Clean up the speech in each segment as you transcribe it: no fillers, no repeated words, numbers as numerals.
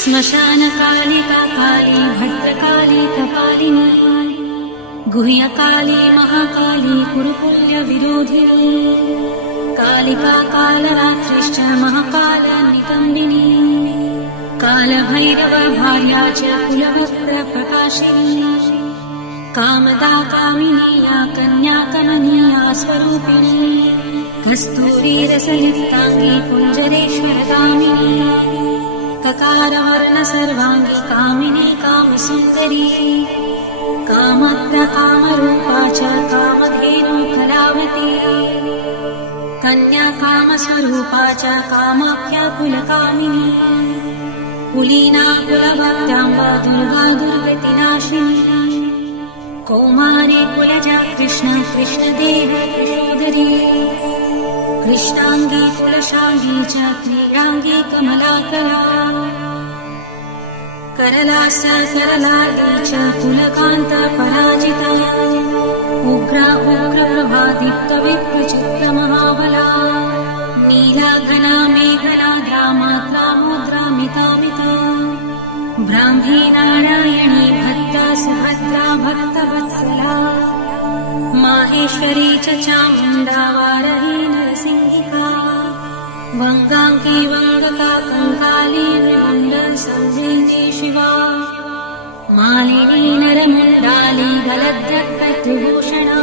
श्मशानकालिका काली भद्रकाली कपालिनी गुह्यकाली महाकाली कुरुकुल्यविरोधिनी कालिका कालरात्रिश्च महाकालनिकम्बिनी कालभैरव भार्या च कुलवक्त्रप्रकाशिनी कामदा कामिनी या कन्या कमनीया स्वरूपिणी कस्तूरीरसयुक्ताङ्गी कुञ्जरेश्वरगामिनी ककारवर्ण सर्वाङ्गी कामिनी कामसुन्दरी कामत्र कामरूपा च कामधेनु कलावती कन्या कामस्वरूपा च कामाख्या कुलकामिनी कुलीना कुलभक्त्याम्बा दुर्गा दुर्गतिनाशिनी कौमारी कुलजा कृष्ण कृष्णदेव यशोदरी कृष्णांगी कुलशांगी च क्रीडांगी कमलाकला करलास करलार्दी च कुलकांत पराजिता उग्रा उग्रप्रभा दीप्त विप्रचित्त महाबला नीला घना मेघना द्रामाद्रामुद्रामितामिता ब्राह्मी नारायणी भक्ता सुभद्रा भक्तवत्सला माहेश्वरी च चामुण्डा वारही नरसिंहिका वङ्गाङ्गी वङ्गका कङ्काली नृमुण्ड संवेदी शिवा मालिनी नरमुण्डाली गलद्रक्तत्रिभूषणा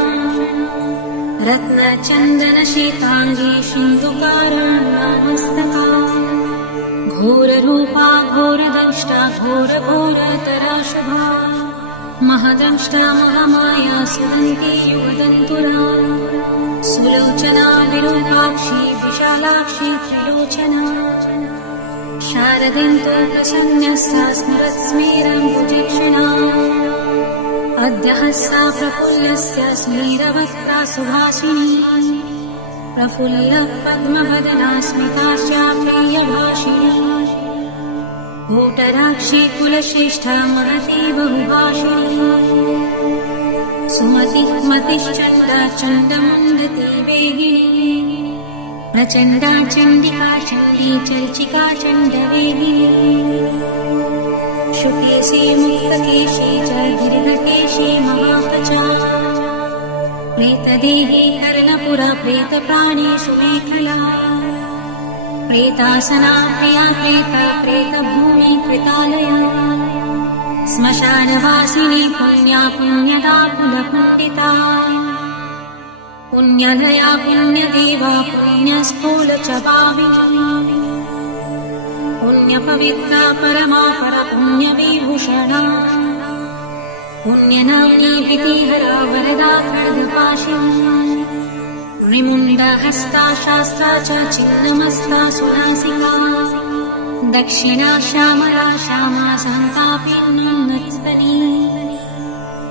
रत्नचन्दन शीताङ्गी सिन्धुकारणमस्तका घोररूपा घोरदंष्टा घोरघोरतरा शुभा महदंष्टा महामाया सुदन्ती युगदन्तुरा सुलोचना विरूपाक्षी विशालाक्षी त्रिलोचना शारदिन्तो प्रसन्न्यस्ता स्मरत्स्मेरं भुजेक्षिणा अद्यहस्ता प्रफुल्लस्य स्मेरवक्त्रा सुभासिनी प्रफुल्ल पद्मवदना स्मिताश्चाप्रियभाषिणी भूटराक्षी कुलश्रेष्ठा महती बहुभाषिणी सुमतिः मतिश्चण्डा चण्डमुण्डती वेगिनी प्रचण्डा चण्डिका चण्डी चर्चिका चण्डवेगिनी शुकेशी मुक्तकेशी च दीर्घकेशी महाकचा प्रेतदेही कर्णपुरा प्रेतप्राणेषु मेखला प्रेतासना प्रिया प्रेता प्रेतभूमि कृतालया श्मशानवासिनी पुण्या पुण्यदा कुलपुण्डिता पुण्यलया पुण्यदेवा पुण्यस्थूल च भाविनी पुण्यपवित्रा परमा परपुण्यविभूषणा पुण्यनाम्नी भीतिहरा वरदा खड्गपाशिनी विमुण्डहस्ता शास्त्रा च छिन्नमस्ता सुनासिका दक्षिणा श्यामला श्यामा सन्तापिन्नस्तनी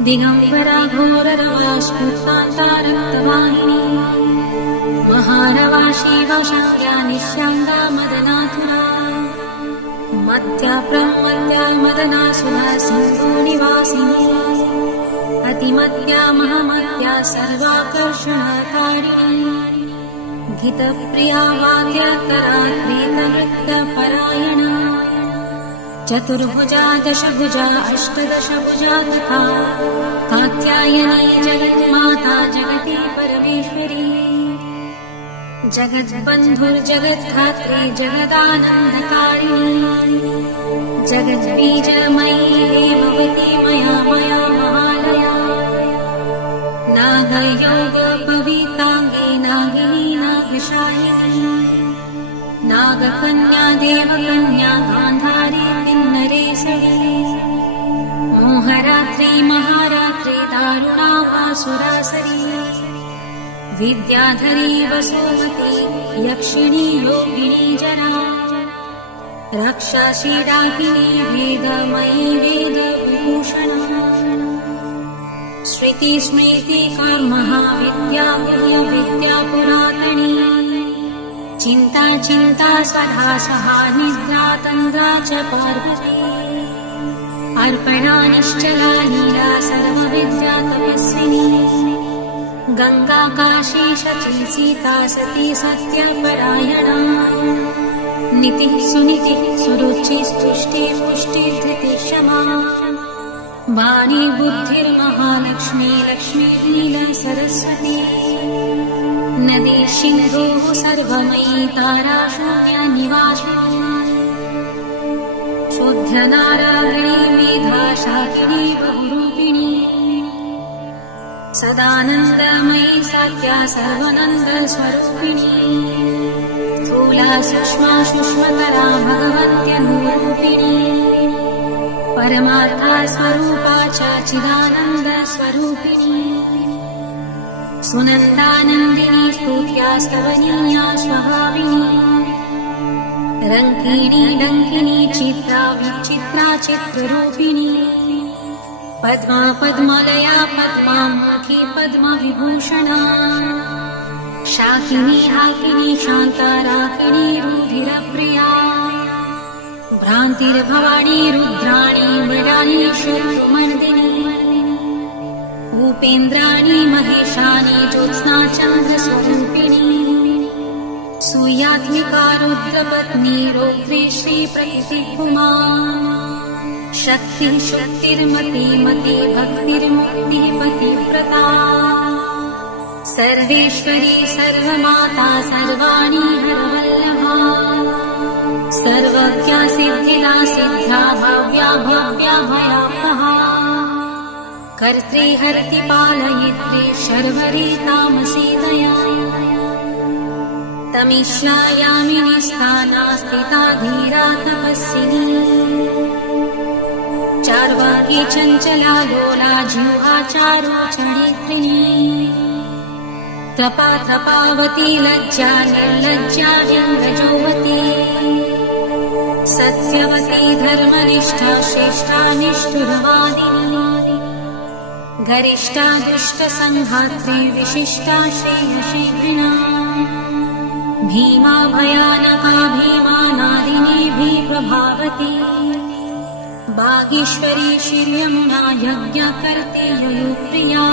दिगम्बरा घोररवा स्फुतान्ता रक्तवाहिनी महारवा शिवशाङ्ग्या निश्याङ्गा मदनाथुरा मध्या प्रमध्या मदना सुधा सिन्धुनिवासिनी अतिमत्या महामत्या सर्वाकर्षणकारिणी गीतप्रिया वाद्यकरा प्रीतवृत्तपरायणा चतुर्भुजा दशभुजा अष्टदशभुजा तथा कात्यायनी जगन्माता जगती परमेश्वरी जगद्बन्धुर्जगद्धात्री जगदानन्दकारिणी जगद्बीजमयी भवती मया मया महालया नागयोगपविताङ्गी नागिनी नागशायिनी नागकन्या देवकन्या गान्धारी किन्नरेसरी मोहरात्रि महारात्रि दारुणा वासुरासरी विद्याधरी वसुमती यक्षिणी योगिनी जना राक्षसी डाकिनी वेदमयी वेदविभूषणा श्रुति स्मृति कर्महा विद्या विद्या पुरातनी चिन्ता चिन्ता सदा सहा निद्रा तन्द्रा च पार्वती अर्पणा निश्चला लीला सर्वविद्या तपस्विनी गंगा काशी शची सीता सती सत्यपरायणा नीतिः सुनीतिः सुरुचिस्तुष्टिः पुष्टिः धृतिः क्षमा वाणी बुद्धिर्महालक्ष्मी लक्ष्मीः नीला सरस्वती नदी सिन्धुः सर्वमयी तारा शून्या निवासिनी शुद्धनारायणी मेधा शाकिनी बहुरूपिणी सदानन्दमयी सात्या सर्वानन्दस्वरूपिणी स्थूला सूक्ष्मा सूक्ष्मतरा भगवत्यनुरूपिणी परमार्था स्वरूपा च चिदानन्दस्वरूपिणी सुनन्दानन्दिनी स्तुत्या स्तवनीया स्वभाविनी रङ्किणी डङ्किनी चित्रा विचित्रा चित्ररूपिणी पद्मा पद्मालया पद्मामुखी पद्मविभूषणा शाकिनी हाकिनी शान्ता राकिणी रुधिरप्रिया भ्रान्तिर्भवानी रुद्राणी मृडानी शत्रुमर्दिनी उपेन्द्राणी महेशानी ज्योत्स्ना चन्द्रस्वरूपिणी सूर्यात्मिका रुद्रपत्नी रौद्री श्रीप्रकृतिर्भुमा शक्तिः शुक्तिर्मती मती भक्तिर्मुक्तिः पतिव्रता सर्वेश्वरी सर्वमाता सर्वाणी हरवल्लभा सर्वज्ञा सिद्धिदा सिद्धा भव्या भव्या भयावहा कर्त्री हर्ति पालयित्री शर्वरी तामसी दया तमिश्रायामिनी स्थाना स्थिता धीरा तपस्विनी चार्वाकी चञ्चला लोला जिह्वा चारुचरित्रिणी तपा तपावती लज्जा निर्लज्जा इन्द्रजोवती सत्यवती धर्मनिष्ठा श्रेष्ठा निष्ठुरवादिनी गरिष्ठा दुष्टसंहात्री विशिष्टा श्रेयशीघ्रिणा भीमा भयानका भीमानादिनी भीप्रभावती बागीश्वरी श्रीयमुना यज्ञकर्त्री ययुप्रिया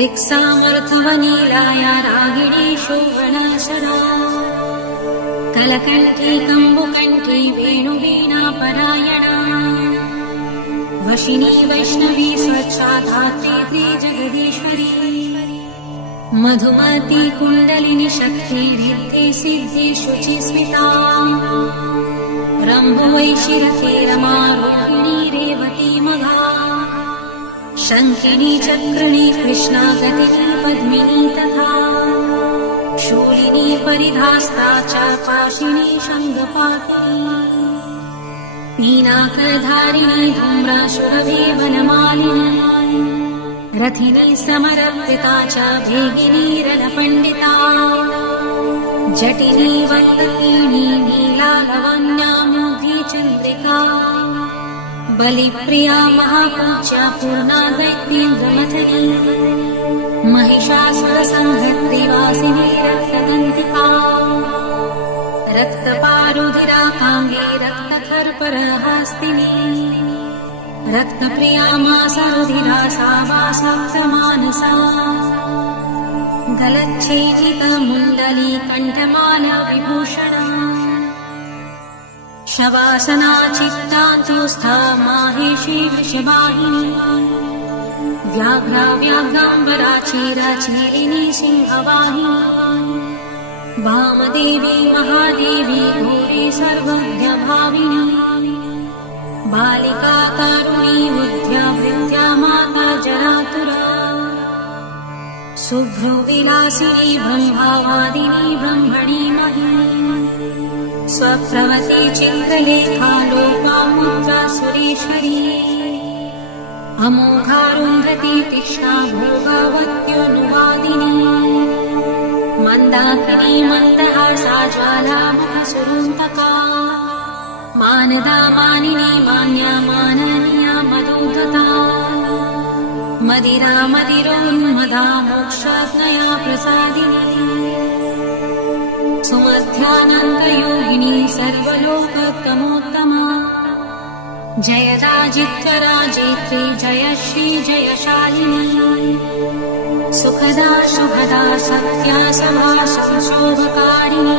रिक्सामर्थवनीलाया रागिणी शोभनाशरा कलकण्ठी कम्बुकण्ठी वेणुवीणा परायणा वशिनी वैष्णवी स्वच्छा धात्री जगदीश्वरी मधुमती कुण्डलिनी शक्ति रिद्धि सिद्धि शुचि स्मिता रम्भुवैशिरते रमा रोहिणी रेवती मघा शङ्खिनी चक्रिणी कृष्णा गतिनी पद्मिनी तथा शूलिनी परिधास्ता च पाशिनी शङ्खपातिनी पीनाकधारिणी धूम्राशुरभि वनमालिनी रथिनी समर्पिता च भेगिनी रणपण्डिता जटिनी वल्लकीनी नीला लवण्या मोघी चन्द्रिका बलिप्रिया महापूज्या पूर्णा दैत्येन्द्रमथनी महिषासुरसंहर्त्रिवासिनी रक्तदन्तिका रक्तपारुधिरा काङ्गे रक्तखर्परहास्तिनी रक्तप्रिया मासरुधिरा सा वासक्तमानसा गलच्छेदितमुण्डली कण्ठमाला विभूषणा शवासना चित्तान्तुस्था माहेशी वृषभाहिनी व्याघ्रा व्याघ्राम्बरा चीराचीरिणी सिंहवाहिनी वामदेवी महादेवी घोरी सर्वज्ञभाविनी बालिका कारुणी बुद्ध्या वृद्ध्या माता जरातुरा शुभ्रविलासिनी ब्रह्मावादिनी ब्रह्मणी महिनी स्वप्रवती चित्रलेखा लोपामुद्रा सुरेश्वरी अमोघारुन्धती तीक्ष्णा भोगावत्योनुवादिनी मन्दाकिनी मन्दहासा ज्वालामुखसुरुन्तका मानदा मानिनी मान्या माननीया मधुगता मदिरा मदिरोन्मदा मोक्षाज्ञया प्रसादिनी सुमध्यानन्दयोगिनी सर्वलोकोत्तमोत्तमा जयदाजित्वराजेत्री जयश्री जयशालिनी सुखदा शुभदा सत्या सभा संशोभकारिणी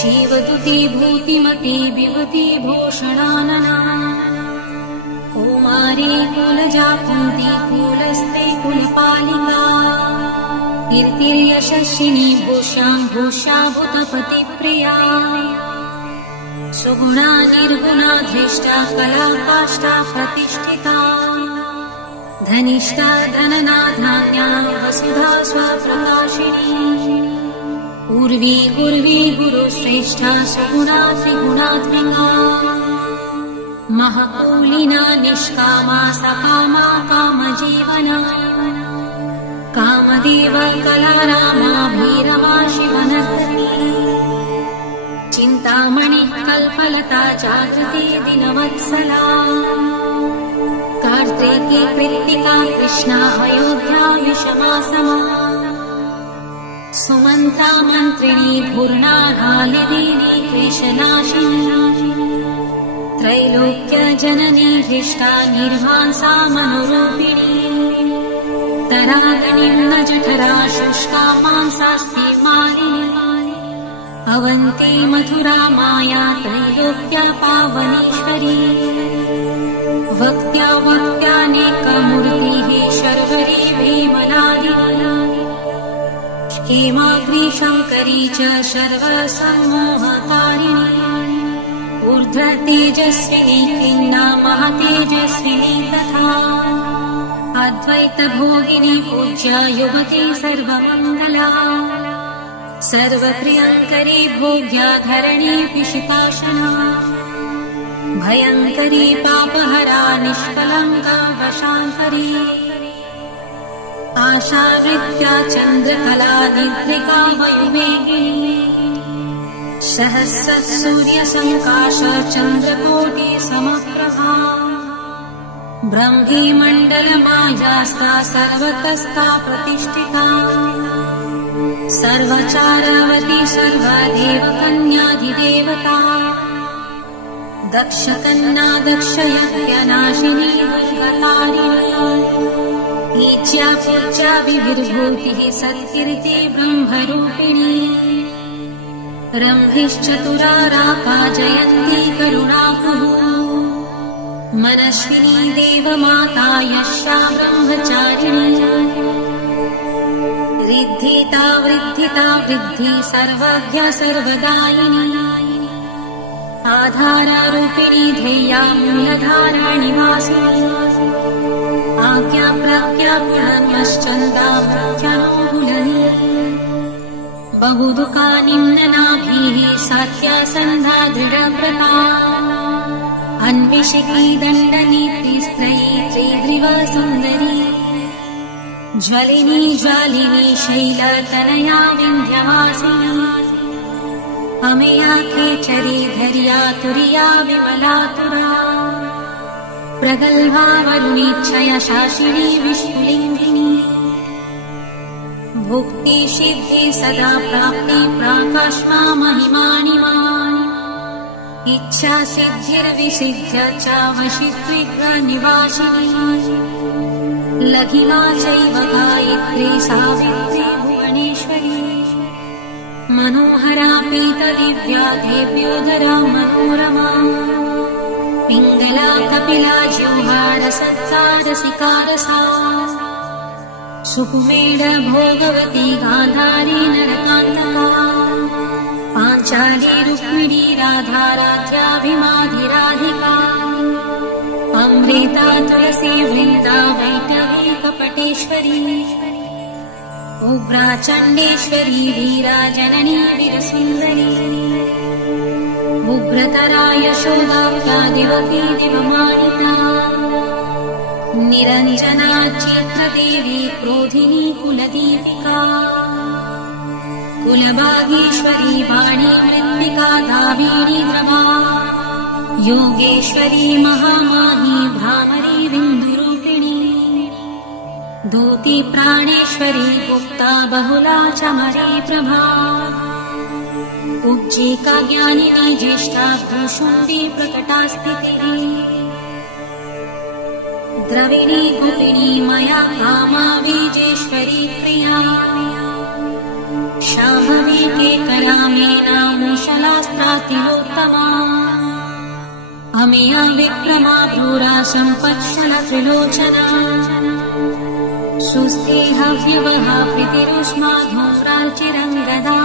शिवदुती भूतिमती विभूति भूषणानना कुमारी कुलजा कुन्ती कुलस्ते कुलपालिका कीर्तिर्यशस्विनी भूष्यां भूष्या भूतपतिप्रिया सुगुणा निर्गुणा धृष्टा कला काष्ठा प्रतिष्ठिता धनिष्ठा धनना धान्या वसुधा स्वप्रकाशिनी उर्वी गुर्वी गुरुश्रेष्ठा सुगुणा त्रिगुणात्मिका महकूलिना निष्कामा सकामा कामजीवना कामदेव कलारामाभिरमा शिवनर्तनी चिन्तामणि कल्पलता जागृति दिनवत्सला कार्तिकी कृत्तिका कृष्णा अयोध्या विषमासमा सुमन्ता मन्त्रिणी धूर्णा रालिनी क्लेशनाशिनी त्रैलोक्य जननी हृष्टा निर्मांसा मनोरूपिणी तरागणिं जठरा शुष्का मांसास्ति मालिनी अवन्ती मथुरा माया त्रैलोक्या पावनीश्वरी वक्त्या वक्त्यानेकमूर्तिः शर्वरी भीमनादिनी हेमाग्री शङ्करी च सर्वसम्मोहकारिणी ऊर्ध्व तेजस्विनी खिन्ना महातेजस्विनी तथा अद्वैत भोगिनी पूज्या युवती सर्वमङ्गला सर्वप्रियङ्करी भोग्या धरणी पिशिताशना भयङ्करी पापहरा निष्कलङ्का वशान्तरी आशावृत्या चन्द्रकला निद्रिका वयुवेगिनी सहस्र सूर्यसङ्काश चन्द्रकोटि समप्रभा ब्रह्मी मण्डलमायास्ता सर्वतस्था प्रतिष्ठिता सर्वचारवती सर्वदेवकन्याधिदेवता दक्षकन्या दक्षयज्ञनाशिनी दुर्गतारिणी ईच्या पूज्या विविर्भूतिः सत्कीर्ति ब्रह्मरूपिणी रम्भिश्चतुरा राका जयन्ती करुणाकुः मनस्विनी देवमाता यशा ब्रह्मचारिणी रिद्धिता वृद्धिता वृद्धि सर्वज्ञ सर्वदायिनी आधाररूपिणी ध्येया मूलधारा निवासिनी आज्ञा प्रज्ञा पुनर्नश्चन्दा मुख्यानुकूलनी बहुदुःखा निम्ननाभिः सात्यासन्धा दृढव्रता अन्विषिकी दण्डनीतिस्त्रयी त्रिग्रीव सुन्दरी ज्वलिनी ज्वालिनी शैलतनया विन्ध्यवासिनी अमेया खेचरी धैर्या तुर्या विमलातुरा प्रगल्भा वरुणीच्छया शासिनी विष्णुलिङ्गिनी भुक्ति सिद्धि सदा प्राप्ति प्राकाश्मा महिमानिमा इच्छा सिद्धिर्विसिद्ध्य च वशित्विग्र निवासिनी लघिमा चैव गायत्री सावित्री भुवनेश्वरी मनोहरा पीतदिव्या देव्योदरा मनोरमा पिङ्गला कपिला जिह्वा रसत्सा रसिका रसा सुकुमेर भोगवती गान्धारी नरकान्तका पाञ्चाली रुक्मिणी राधा राध्याभिमाधिराधिका अमृता तुलसी वृन्दा वैष्णवी कपटेश्वरी उग्रा चण्डेश्वरी वीरा जननी वीरसुन्दरी उग्रतरा यशोदाप्ता दिवती दिवमानिता निरञ्जना चित्रदेवी क्रोधिनी कुलदीपिका कुलभागीश्वरी वाणी मृत्तिका दावीनी द्रमा योगेश्वरी महामाही भ्रामरी बिन्दुरूपिणी दूती प्राणेश्वरी गुप्ता बहुला चमरी प्रभा उज्जीका ज्ञानिनी ज्येष्ठा भ्रूशुण्डी प्रकटा स्थितिः द्रविणी कुपिनी मया कामा बीजेश्वरी प्रिया शाम्भवी केकरा मेना मूषला सहस्रा तिलोत्तमा अमेया विक्रमा क्रूरा सम्पत्शल त्रिलोचना सुस्तेहव्यवहा प्रीतिरुष्मा धूम्राचिरङ्गदा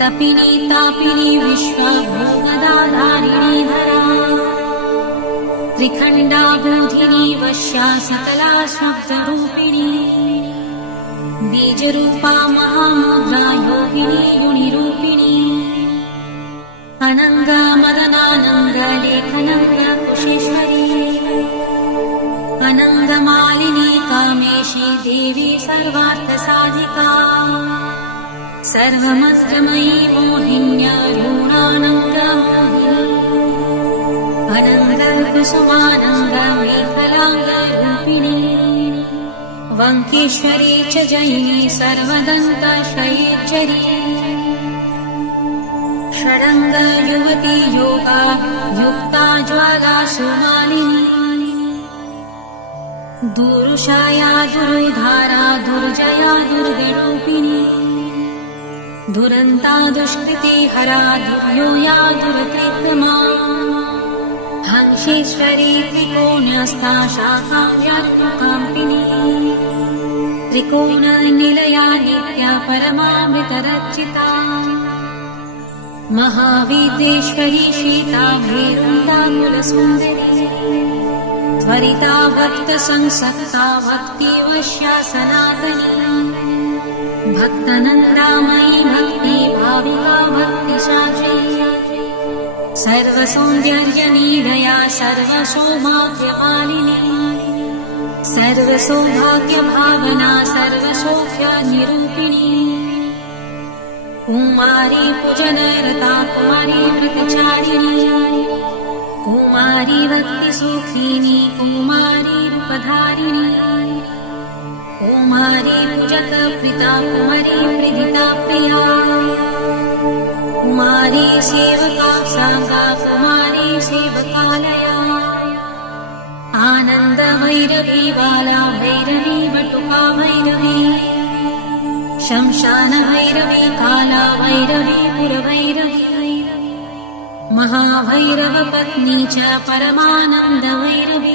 तपिनी तापिनी विश्वा भूगदा धारिणी धरा त्रिखण्डा बोधिनी वश्या सकला शब्दरूपिणी बीजरूपा महामुद्रा योगिनी गुणिरूपिणी अनङ्गा मदनानङ्गा लेखनङ्गा कुशेश्वरी अनङ्गमालिनी कामेशी देवी सर्वार्थसाधिका सर्वमस्त्रमयी मोहिन्या गुणानङ्गमोहिनी अनङ्गकुसुमानङ्गा मेखलाङ्गरूपिणी वङ्केश्वरी च जयिनी सर्वदन्ताश्रयेश्वरी षडङ्ग युवती योगा युक्ता ज्वाला सुमालिनी दुरुषाया दुरुधारा दुर्जया दुर्गरूपिणी दुरन्ता दुष्कृति हरा दुर्योया दुर्त्रिक्रमा हंसेश्वरी त्रिकोणस्था शाखाव्यात्मकाम्पिनी त्रिकोणनिलया नित्या परमामृतरचिता महाविद्येश्वरी शीता भैरन्ता कुलसुन्दरी त्वरिता भक्तसंसक्ता भक्तिवश्या सनातनी भक्तनन्दामयी भक्ति भाविका भक्तिशाची सर्वसौन्दर्यनिलया सर्वसौभाग्यमालिनी सर्वसौभाग्यभावना सर्वसौख्यनिरूपिणी कुमारी पूजनरता कुमारी व्रतचारिणी कुमारी भक्तिसुखिनी कुमारी रूपधारिणी कुमारी पूजकप्रीता कुमारी प्रीदिता प्रिया कुमारी सेवका साङ्गा कुमारी सेवकालया आनन्द भैरवी बाला भैरवी बटुका भैरवी शमशान भैरवी काला भैरवी पुरभैरवी महाभैरव पत्नी च परमानन्द भैरवी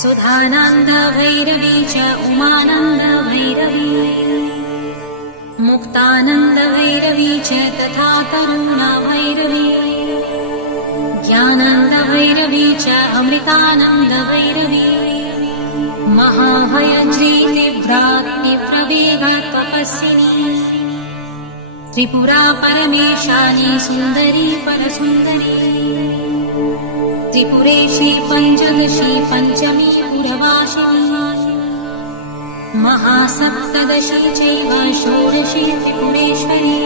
सुधानन्द भैरवी च उमानन्द भैरवी मुक्तानन्द भैरवी च तथा तरुणा भैरवी ज्ञानन्द भैरवी च अमृतानन्द भैरवी महाभयज्री तीव्राग्निप्रवेगा तपस्विनी त्रिपुरा परमेशानी सुन्दरी परसुन्दरी त्रिपुरेशी पञ्चदशी पञ्चमी पुरवासिनी महासप्तदशी चैव षोडशी त्रिपुरेश्वरी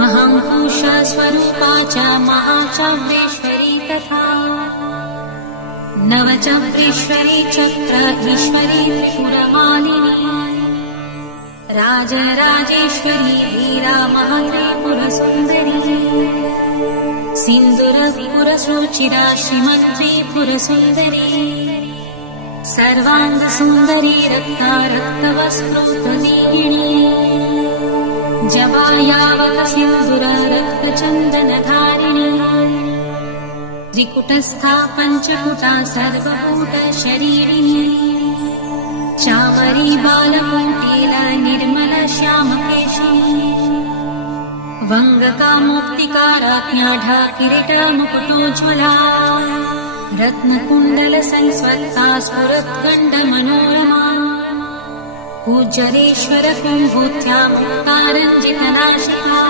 महाङ्कुशा स्वरूपा च महाचव्रेश्वरी तथा नवचव्रेश्वरी चक्र ईश्वरी त्रिपुरमालिनी राजराजेश्वरी वीरा महात्रिपुरसुन्दरी सिन्दूरपुरसुचिरा श्रीमत्त्रिपुरसुन्दरी सर्वाङ्गसुन्दरी रक्ता रक्तवस्त्रोत्तमीयिनी जवायावत सिन्दूर रक्तचन्दनधारिणी त्रिकुटस्था पञ्चकुटा सर्वकूटशरीरिणी चामरी बालकुटीला निर्मल श्यामकेशिनी वङ्गकामुक्तिकाराज्ञाढा किरीटमुकुटोज्ज्वला रत्नकुण्डल संस्वत्ता स्फुरद्गण्डमनोरमा पूज्यरेश्वर कुम्भूत्या मुक्तारञ्जितनाशिका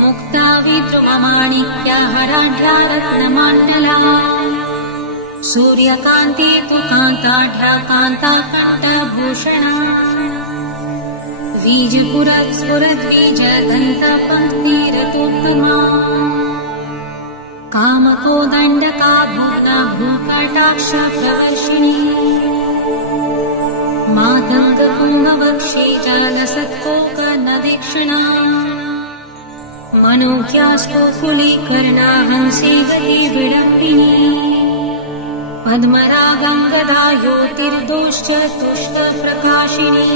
मुक्ता विद्रुममाणिक्या हराढ्या रत्नमाण्डला सूर्यकान्ति तु कान्ताढ्या कान्ताकण्ठभूषणा बीजपुरस्फुरद्बीजदन्तपङ्क्तिरतोत्तमा कामकोदण्डका भूना भूकटाक्षप्रवर्षिणी मातङ्गकुङ्गवक्षे जालसत्कोकनदीक्षिणा मनोज्ञास्तु कुलीकर्णा हंसे गति विडम्बिनी पद्मरागङ्गदा योतिर्दोश्च तुष्टप्रकाशिनी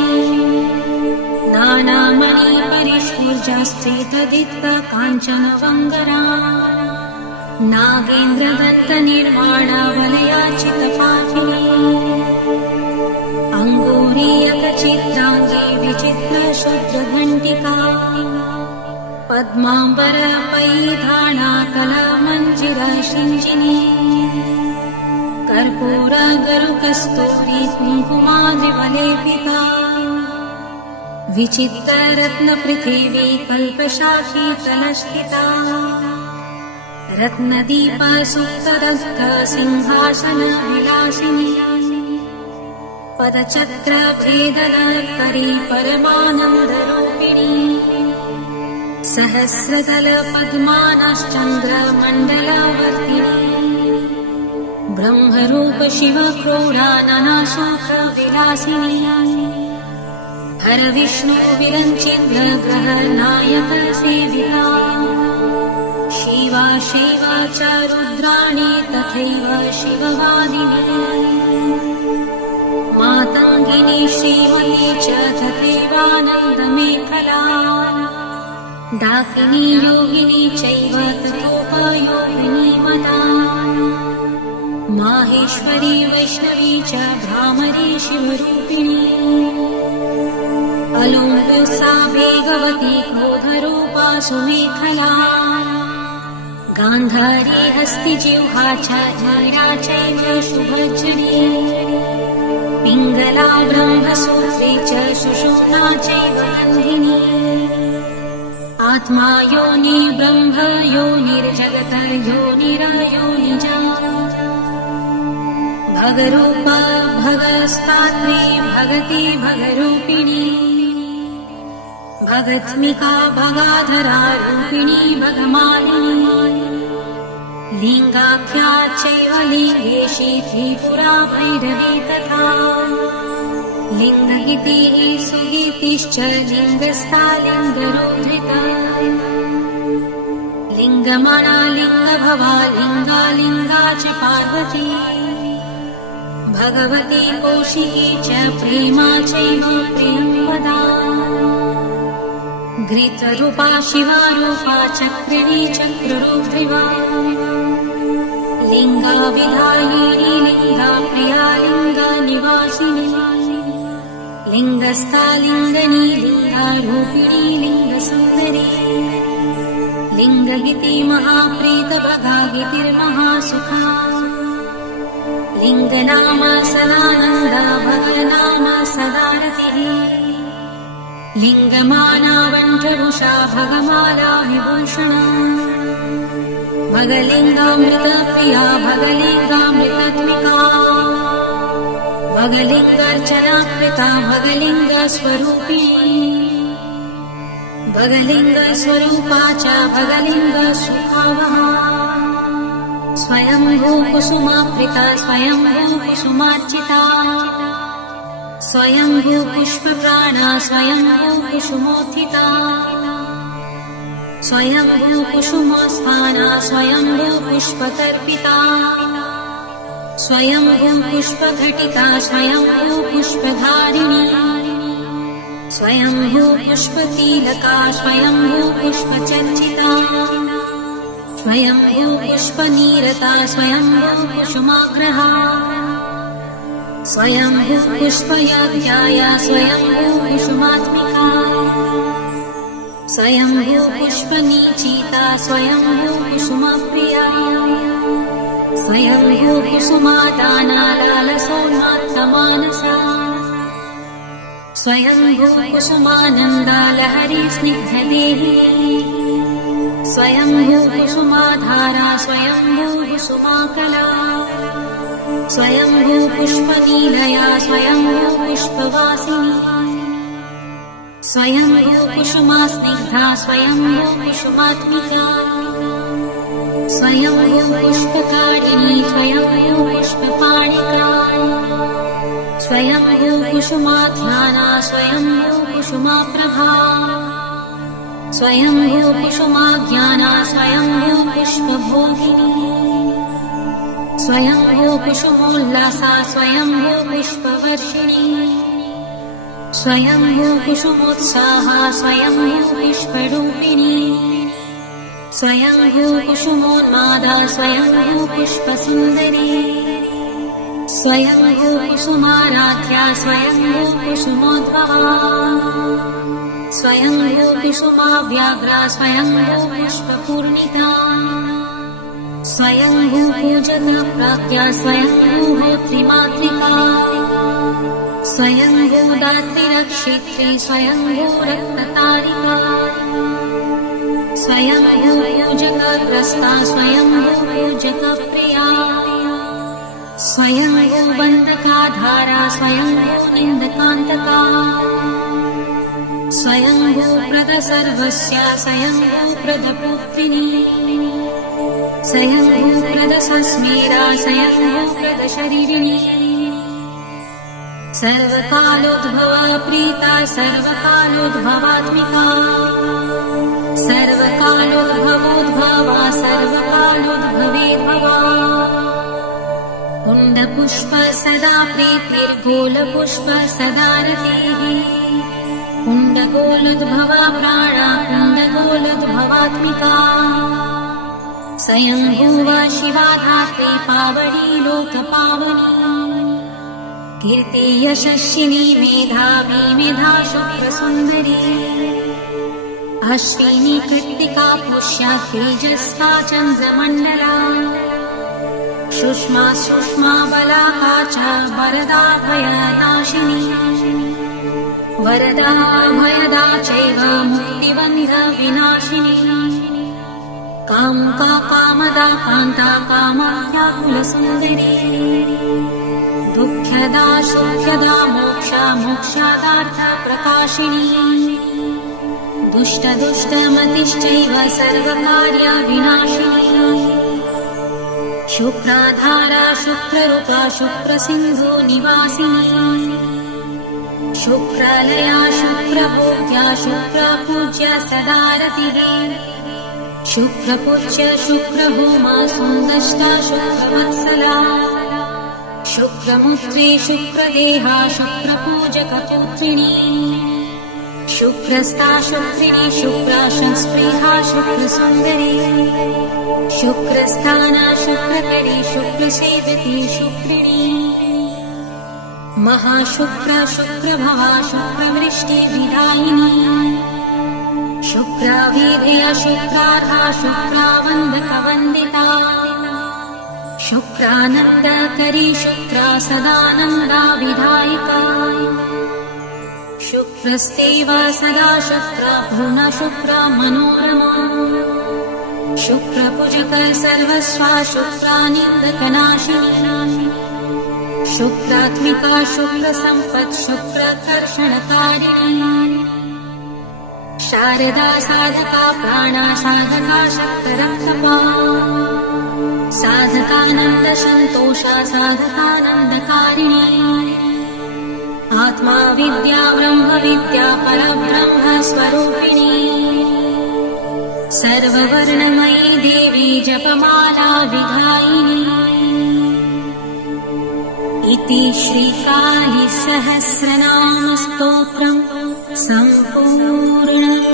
नानामणि परिष्फुर विसृजास्त्रेतदित्त काञ्चन वङ्गरा नागेन्द्रदत्तनिर्माणवलयाचितपाठिनी अङ्गुरीयकचित्राङ्गी विचित्रशुद्रघण्टिका पद्माम्बरपैधानाकलामञ्जिरशिञ्जिनी कर्पूरगरुकस्तूरी कुङ्कुमाद्रिवलेपिता विचित्ररत्नपृथिवी कल्पशाखीतलस्थिता रत्नदीपसुप्तदस्थ सिंहासनविलासिनी पदचक्रभेदनकरी परमानन्दरूपिणी सहस्रदलपद्मानश्चन्द्रमण्डलवर्तिनी ब्रह्मरूप शिवक्रोडाननाशोकविलासिनी हरविष्णु विरञ्चिन्द्रग्रहनायक सेविता शिवा शिवा च रुद्राणी तथैव शिववादिनी मातङ्गिनी श्रीमती च तथैवानन्दमेखला डाकिनी योगिनी चैव तथोपयोगिनी मदा माहेश्वरी वैष्णवी च भ्रामरी शिवरूपिणी अलौकिसा वेगवती क्रोधरूपा सुमेखला गान्धारी हस्तिजिह्वा च जया चैव शुभज्जनी पिङ्गला ब्रह्मसूत्री च सुषुम्ना चैव बन्धिनी आत्मा योनि ब्रह्म योनिर्जगत योनिरयोनिजा भगरूपा भगस्तात्री भगति भगरूपिणी भगत्मिका भगाधरा रूपिणी भगमालिनी लिङ्गाख्या चैव लिङ्गेशी त्रिपुरा भैरवी तथा लिङ्गगीतिः सुगीतिश्च लिङ्गस्था लिङ्गरुद्रिता लिङ्गमणा लिङ्गभवा लिङ्गालिङ्गा च पार्वती भगवती कौशिकी च प्रेमा चैव प्रियंवदा घृतरूपा शिवारूपा चक्रिणी चक्ररूपिणी लिङ्गा विधायिनी लिङ्गा प्रिया लिङ्गा निवासिनी लिङ्गस्था लिङ्गनी लिङ्गारूपिणी लिङ्गसुन्दरी लिङ्गगीति महाप्रीतभगा गीतिर्महासुखा लिङ्गनाम सदानन्दा भगनाम सदारतिः लिङ्गमाना वञ्चभुषा भगमाला विभूषणा भगलिङ्गामृतप्रिया भगलिङ्गामृतत्मिका भगलिङ्गार्चनाकृता भगलिङ्गस्वरूपिणी भगलिङ्गस्वरूपा च भगलिङ्गसुखावहा स्वयंभू कुसुमाप्रिता स्वयंभू कुसुमार्चिता स्वयंभू पुष्पप्राणा स्वयंभू कुसुमोत्थिता स्वयंभू कुसुमस्थाना स्वयंभू पुष्पतर्पिता स्वयंभू पुष्पघटिका स्वयंभू पुष्पधारिणी स्वयंभू पुष्पतीलका स्वयंभू पुष्पचर्चिता स्वयंभू पुष्पनीरता स्वयंभू कुसुमाग्रहा स्वयंभू पुष्पयाज्ञाया स्वयंभू कुसुमात्मिका स्वयंभू पुष्पनीचीता स्वयंभू कुसुमप्रिया स्वयंभू कुसुमादाना लालसोन्मात्तमानसा स्वयंभू कुसुमानन्दा लहरी स्निग्धदेही स्वयंभू कुसुमाधारा स्वयंभू कुसुमाकला स्वयंभू पुष्पनीलया स्वयंभू पुष्पवासिनी स्वयंभू कुसुमास्निग्धा स्वयंभू कुसुमात्मिका स्वयंभू पुष्पकारिणी स्वयंभू पुष्पपाणिका स्वयंभू कुसुमाध्याना स्वयंभू कुसुमाप्रभा स्वयंभू कुसुमाज्ञाना स्वयंभू पुष्पभोगिनी स्वयंभू कुसुमोल्लासा स्वयंभू पुष्पवर्षिणी स्वयंभू कुसुमोत्साहा स्वयंभू पुष्परूपिणी स्वयंभू कुसुमोन्मादा स्वयंभू पुष्पसुन्दरी स्वयंभू कुसुमाराध्या स्वयंभू कुसुमोद्भवा स्वयंभू कुसुमाव्याघ्रा स्वयंभू पुष्पपूर्णिता स्वयंभू पूजकप्राज्ञा स्वयंभू होत्रिमातृका स्वयंभू दात्रिरक्षित्री स्वयंभू रक्ततारिका स्वयंभू पूजकग्रस्ता स्वयंभू पूजकप्रिया स्वयंभू बन्धकाधारा स्वयंभू निन्दकान्तका स्वयंभू प्रदसर्वस्य स्वयंभू प्रदपुत्रिणी स्वयंभू प्रदसस्मेरा स्वयंभू प्रदशरीरिणी सर्वकालोद्भवा प्रीता सर्वकालोद्भवात्मिका सर्वकालोद्भवोद्भवा सर्वकालोद्भवेद्भवा कुण्डपुष्प सदा प्रीतिर्गोलपुष्प सदा रतिः कुण्डगोलोद्भवा प्राणा कुण्डगोलोद्भवात्मिका स्वयंभूवा शिवा धात्री पावनी लोकपावनी कीर्ति यशस्विनी मेधावी मेधा शुक्रसुन्दरी अश्विनी कृत्तिका पुष्या तेजस्ता चन्द्रमण्डला सुष्मा सुष्मा बलाका च वरदा भयनाशिनी वरदा भयदा चैव मुक्तिबन्ध विनाशिनी कामुका कामदा कान्ता कामाव्याकुलसुन्दरी दुःख्यदा सुख्यदा मोक्षा मोक्षादार्थ प्रकाशिनी दुष्ट दुष्टमतिश्चैव सर्वकार्या विनाशिनी शुक्राधारा शुक्ररूपा शुक्रसिन्धु निवासिनी शुक्रालया शुक्रभोग्या शुक्रपूज्या सदा रतिः शुक्रपूज्य शुक्रहोमा सुन्दष्टा शुक्रवत्सला शुक्रमुत्रे शुक्रदेहा शुक्रपूजकपुत्रिणी शुक्रस्ता शुक्रिणी शुक्राशंस्पृहा शुक्रसुन्दरी शुक्रस्थाना शुक्रकरी शुक्रसेवती शुक्रिणी महाशुक्र शुक्रभवा शुक्रवृष्टिविदायिनी शुक्राभिधेया शुक्रार्हा शुक्रावन्दकवन्दिता शुक्रानन्दकरी शुक्रा सदानन्दा विधायिका शुक्रस्तेवा सदा शुक्रा पूर्णा शुक्रा मनोरमा शुक्रपूजक सर्वस्वा शुक्रानिन्दकनाशिनी शुक्रात्मिका शुक्रसम्पत् शुक्रकर्षणकारिणी शारदा साधका प्राणा साधका शक्तरक्तपा साधकानन्द सन्तोषा साधकानन्दकारिणी आत्मा विद्या ब्रह्म विद्या परब्रह्म स्वरूपिणी सर्ववर्णमयी देवी जपमाला विधायिनी इति श्रीकाली सहस्रनाम स्तोत्रम् सम्पूर्णम्।